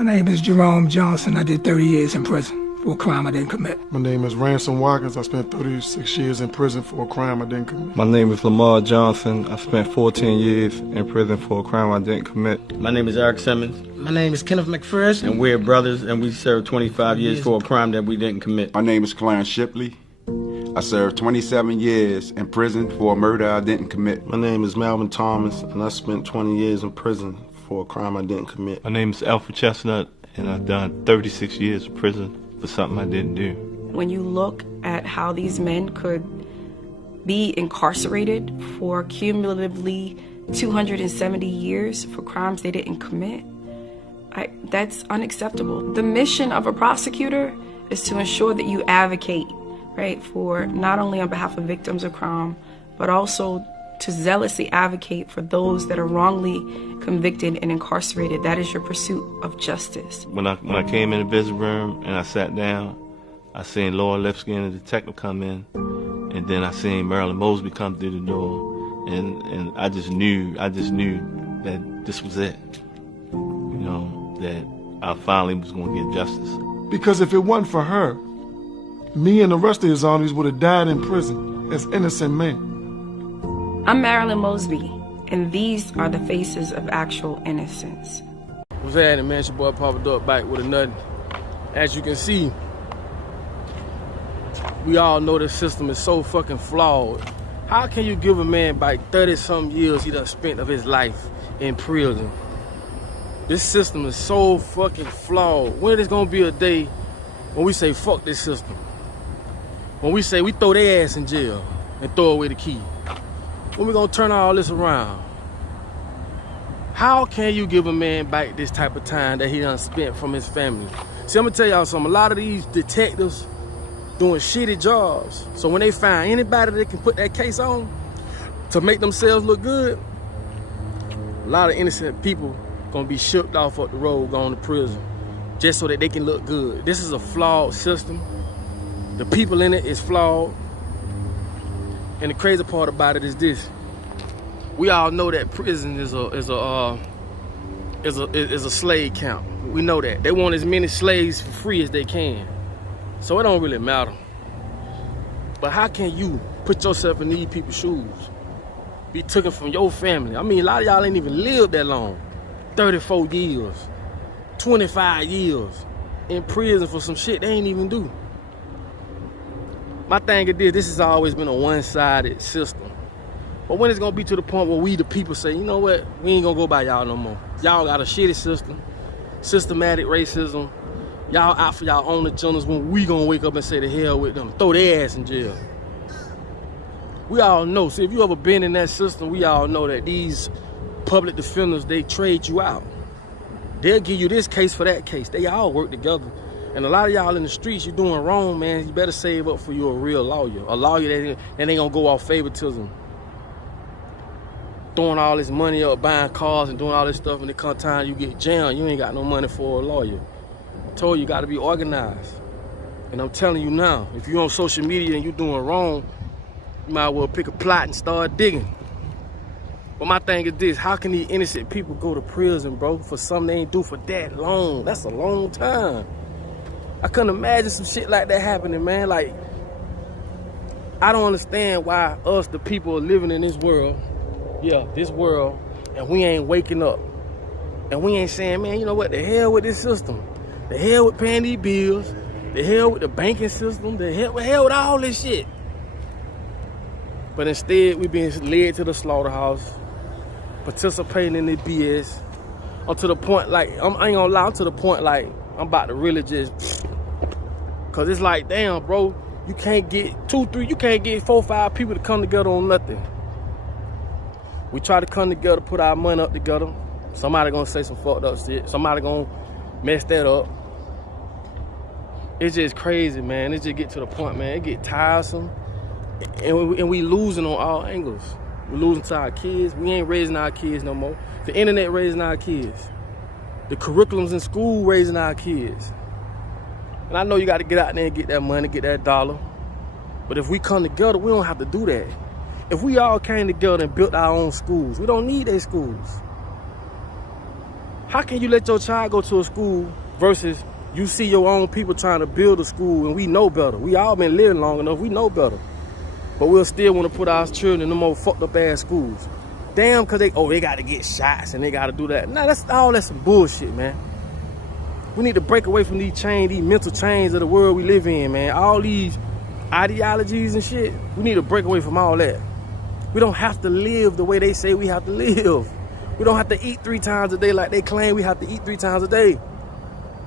My name is Jerome Johnson. I did 30 years in prison for a crime I didn't commit. My name is Ransom Watkins. I spent 36 years in prison for a crime I didn't commit. My name is Lamar Johnson. I spent 14 years in prison for a crime I didn't commit. My name is Eric Simmons. My name is Kenneth McPherson. And we're brothers, and we served 25 years for a crime that we didn't commit. My name is Clarence Shipley. I served 27 years in prison for a murder I didn't commit. My name is Melvin Thomas, and I spent 20 years in prison for a crime I didn't commit. My name is Alfred Chestnut, and I've done 36 years in prison for something I didn't do. When you look at how these men could be incarcerated for cumulatively 270 years for crimes they didn't commit, that's unacceptable. The mission of a prosecutor is to ensure that you advocate, right, for not only on behalf of victims of crime, but also to zealously advocate for those that are wrongly convicted and incarcerated. That is your pursuit of justice. When I came in the business room and I sat down, I seen Laura Lipsky and the detective come in, and then I seen Marilyn Mosby come through the door, and I just knew that this was it. You know, that I finally was going to get justice. Because if it wasn't for her, me and the rest of his homies would have died in prison as innocent men. I'm Marilyn Mosby, and these are the faces of actual innocence. What's happening, man? It's your boy Papa Duck back with another. As you can see, we all know the system is so fucking flawed. How can you give a man back 30-some years he done spent of his life in prison? This system is so fucking flawed. When is gonna be a day when we say fuck this system? When we say we throw their ass in jail and throw away the key? When we gonna turn all this around? How can you give a man back this type of time that he done spent from his family? See, I'm gonna tell y'all something. A lot of these detectives doing shitty jobs. So when they find anybody that can put that case on to make themselves look good, a lot of innocent people gonna be shipped off up the road, going to prison, just so that they can look good. This is a flawed system. The people in it is flawed. And the crazy part about it is this: we all know that prison is a slave camp. We know that they want as many slaves for free as they can, so it don't really matter. But how can you put yourself in these people's shoes? Be taken from your family. I mean, a lot of y'all ain't even lived that long. 34 years, 25 years in prison for some shit they ain't even do. My thing is this has always been a one-sided system. But when it's gonna be to the point where we the people say, you know what, we ain't gonna go by y'all no more. Y'all got a shitty system, systematic racism. Y'all out for y'all own agendas, when we gonna wake up and say the hell with them, throw their ass in jail. We all know, see, if you ever been in that system, we all know that these public defenders, they trade you out. They'll give you this case for that case. They all work together. And a lot of y'all in the streets, you're doing wrong, man. You better save up for you a real lawyer. A lawyer that ain't gonna go off favoritism. Throwing all this money up, buying cars and doing all this stuff, and it come time you get jammed, you ain't got no money for a lawyer. I told you, you gotta be organized. And I'm telling you now, if you're on social media and you're doing wrong, you might well pick a plot and start digging. But my thing is this: how can these innocent people go to prison, bro, for something they ain't do for that long? That's a long time. I couldn't imagine some shit like that happening, man. Like, I don't understand why us, the people, are living in this world, this world, and we ain't waking up. And we ain't saying, man, you know what, the hell with this system. The hell with paying these bills. The hell with the banking system. The hell with all this shit. But instead, we being led to the slaughterhouse, participating in the BS, up to the point, like, I ain't gonna lie, I'm to the point, like, I'm about to really just, cause it's like, damn, bro, you can't get 4, 5 people to come together on nothing. We try to come together, put our money up together. Somebody gonna say some fucked up shit. Somebody gonna mess that up. It's just crazy, man. It just get to the point, man. It get tiresome, and we losing on all angles. We losing to our kids. We ain't raising our kids no more. The internet raising our kids. The curriculums in school raising our kids. And I know you got to get out there and get that money, get that dollar. But if we come together, we don't have to do that. If we all came together and built our own schools, we don't need their schools. How can you let your child go to a school versus you see your own people trying to build a school and we know better? We all been living long enough, we know better. But we'll still want to put our children in the more fucked up ass schools. Damn, cause they got to get shots and they got to do that. Nah, that's some bullshit, man. We need to break away from these mental chains of the world we live in, man. All these ideologies and shit, we need to break away from all that. We don't have to live the way they say we have to live. We don't have to eat 3 times a day like they claim we have to eat 3 times a day.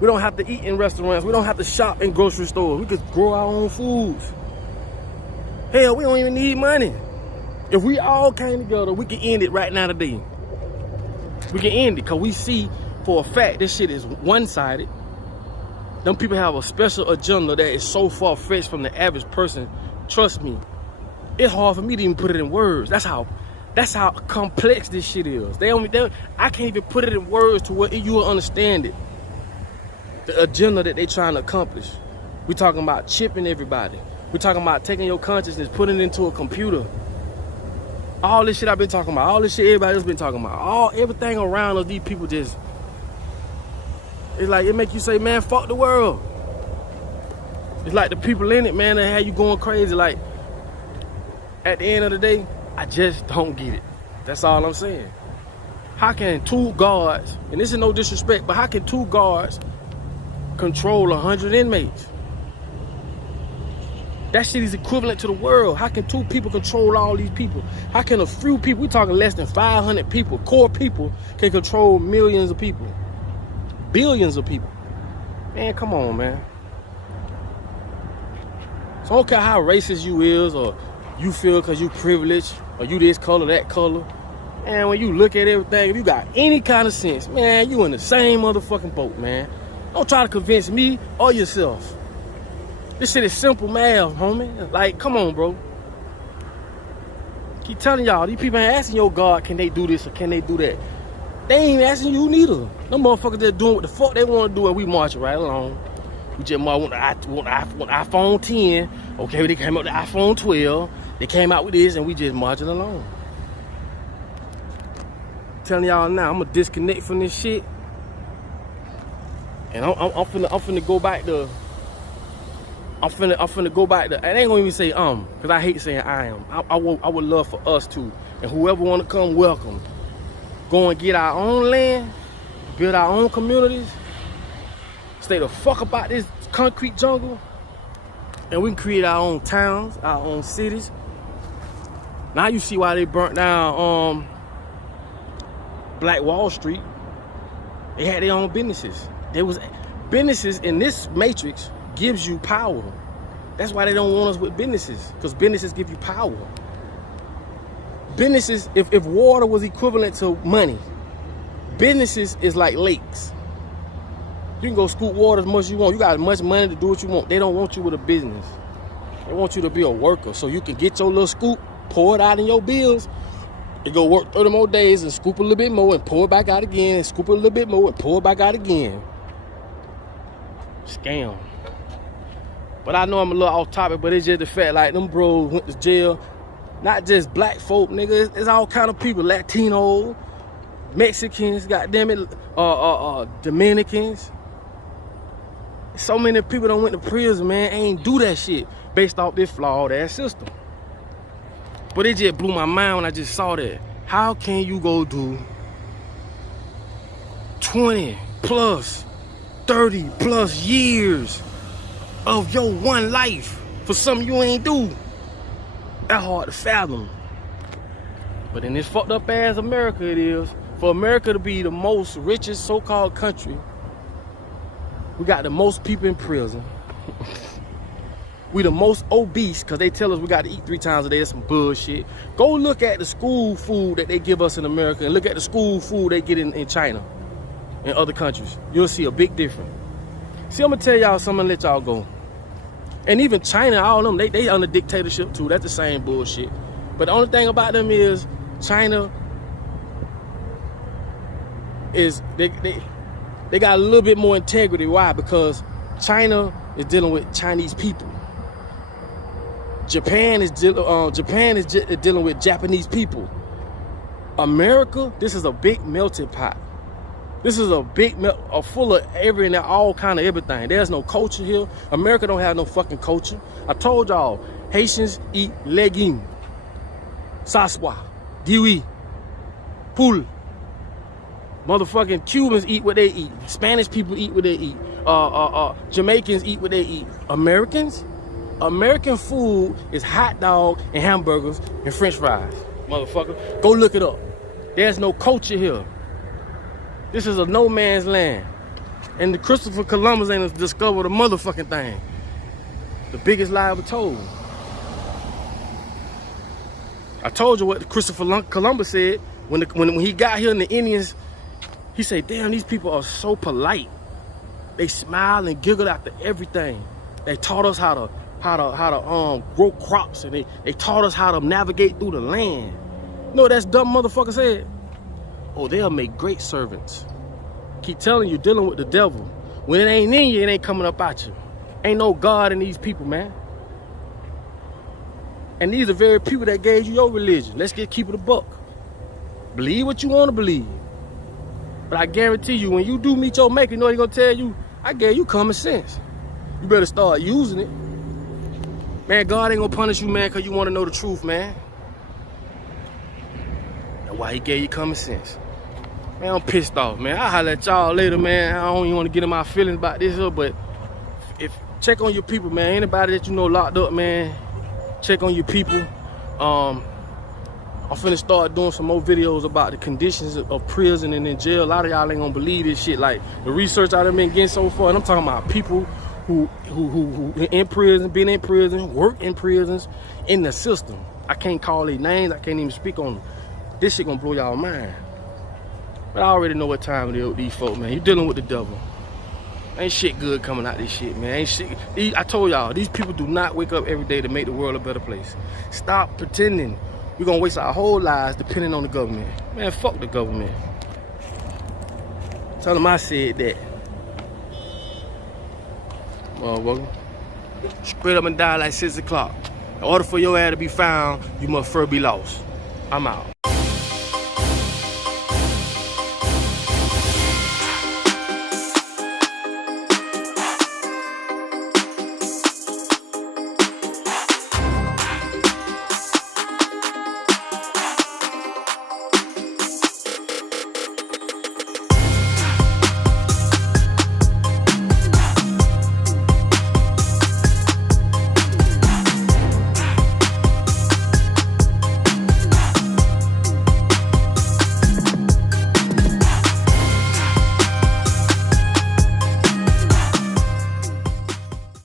We don't have to eat in restaurants. We don't have to shop in grocery stores. We could grow our own foods. Hell, we don't even need money. If we all came together, we can end it right now today. We can end it because we see for a fact this shit is one-sided. Them people have a special agenda that is so far-fetched from the average person. Trust me, it's hard for me to even put it in words. That's how complex this shit is. I can't even put it in words to where you will understand it. The agenda that they trying to accomplish. We talking about chipping everybody. We talking about taking your consciousness, putting it into a computer. All this shit I've been talking about, all this shit everybody else been talking about, everything around us, these people just, it's like it make you say, man, fuck the world. It's like the people in it, man, that have you going crazy. Like, at the end of the day, I just don't get it. That's all I'm saying. How can 2 guards, and this is no disrespect, but how can 2 guards control 100 inmates? That shit is equivalent to the world. How can 2 people control all these people? How can a few people, we talking less than 500 people, core people, can control millions of people? Billions of people. Man, come on, man. So I don't care how racist you is or you feel because you privileged or you this color, that color. And when you look at everything, if you got any kind of sense, man, you in the same motherfucking boat, man. Don't try to convince me or yourself. This shit is simple math, homie. Like, come on, bro. Keep telling y'all, these people ain't asking your God, can they do this or can they do that? They ain't asking you neither. Them motherfuckers that doing what the fuck they want to do and we marching right along. We just want the iPhone 10. Okay, they came out with the iPhone 12. They came out with this and we just marching along. Telling y'all now, I'm gonna disconnect from this shit. And I'm finna go back to, I'm finna go back to, I ain't gonna even say because I hate saying I am. I would love for us to, and whoever wanna come, welcome. Go and get our own land, build our own communities, stay the fuck about this concrete jungle, and we can create our own towns, our own cities. Now you see why they burnt down Black Wall Street. They had their own businesses. There was businesses in this matrix gives you power. That's why they don't want us with businesses, because businesses give you power. Businesses, if water was equivalent to money, businesses is like lakes. You can go scoop water as much as you want. You got as much money to do what you want. They don't want you with a business. They want you to be a worker so you can get your little scoop, pour it out in your bills, and go work 30 more days and scoop a little bit more and pour it back out again and scoop a little bit more and pour it back out again. Scam. But I know I'm a little off topic, but it's just the fact, like, them bros went to jail. Not just black folk, nigga. It's all kind of people. Latino, Mexicans, goddammit, Dominicans. So many people that went to prison, man, ain't do that shit based off this flawed ass system. But it just blew my mind when I just saw that. How can you go do 20 plus, 30 plus years of your one life for something you ain't do? That's hard to fathom. But in this fucked up ass America it is, for America to be the most richest so-called country, we got the most people in prison. We the most obese because they tell us we got to eat 3 times a day. That's some bullshit. Go look at the school food that they give us in America and look at the school food they get in China and other countries. You'll see a big difference. See, I'm going to tell y'all something and let y'all go. And even China, all of them, they under dictatorship too. That's the same bullshit. But the only thing about them is China is, they got a little bit more integrity. Why? Because China is dealing with Chinese people. Japan is dealing with Japanese people. America, this is a big melting pot. This is a big, full of all kind of everything. There's no culture here. America don't have no fucking culture. I told y'all, Haitians eat legumes, saswa, diwi, poule. Motherfucking Cubans eat what they eat. Spanish people eat what they eat. Jamaicans eat what they eat. American food is hot dog and hamburgers and french fries. Motherfucker, go look it up. There's no culture here. This is a no man's land. And the Christopher Columbus ain't discovered a motherfucking thing. The biggest lie ever told. I told you what Christopher Columbus said when he got here and the Indians, he said, damn, these people are so polite. They smile and giggle after everything. They taught us how to grow crops, and they taught us how to navigate through the land. You know what that dumb motherfucker said? Oh, they'll make great servants. Keep telling you, dealing with the devil. When it ain't in you, it ain't coming up out you. Ain't no God in these people, man. And these are very people that gave you your religion. Let's keep it a buck. Believe what you want to believe. But I guarantee you, when you do meet your maker, you know what he's gonna tell you? I gave you common sense. You better start using it. Man, God ain't gonna punish you, man, because you want to know the truth, man. That's why he gave you common sense. Man, I'm pissed off, man. I'll holler at y'all later, man. I don't even want to get in my feelings about this here, but check on your people, man. Anybody that you know locked up, man, check on your people. I'm finna start doing some more videos about the conditions of prison and in jail. A lot of y'all ain't gonna believe this shit. Like the research I done been getting so far, and I'm talking about people who in prison, been in prison, work in prisons, in the system. I can't call their names. I can't even speak on them. This shit gonna blow y'all mind. But I already know what time it is with these folks, man. You dealing with the devil. Ain't shit good coming out this shit, man. Ain't shit. I told y'all, these people do not wake up every day to make the world a better place. Stop pretending. We're gonna waste our whole lives depending on the government. Man, fuck the government. Tell them I said that. Motherfucker. Straight up and die like 6 o'clock. In order for your ass to be found, you must first be lost. I'm out.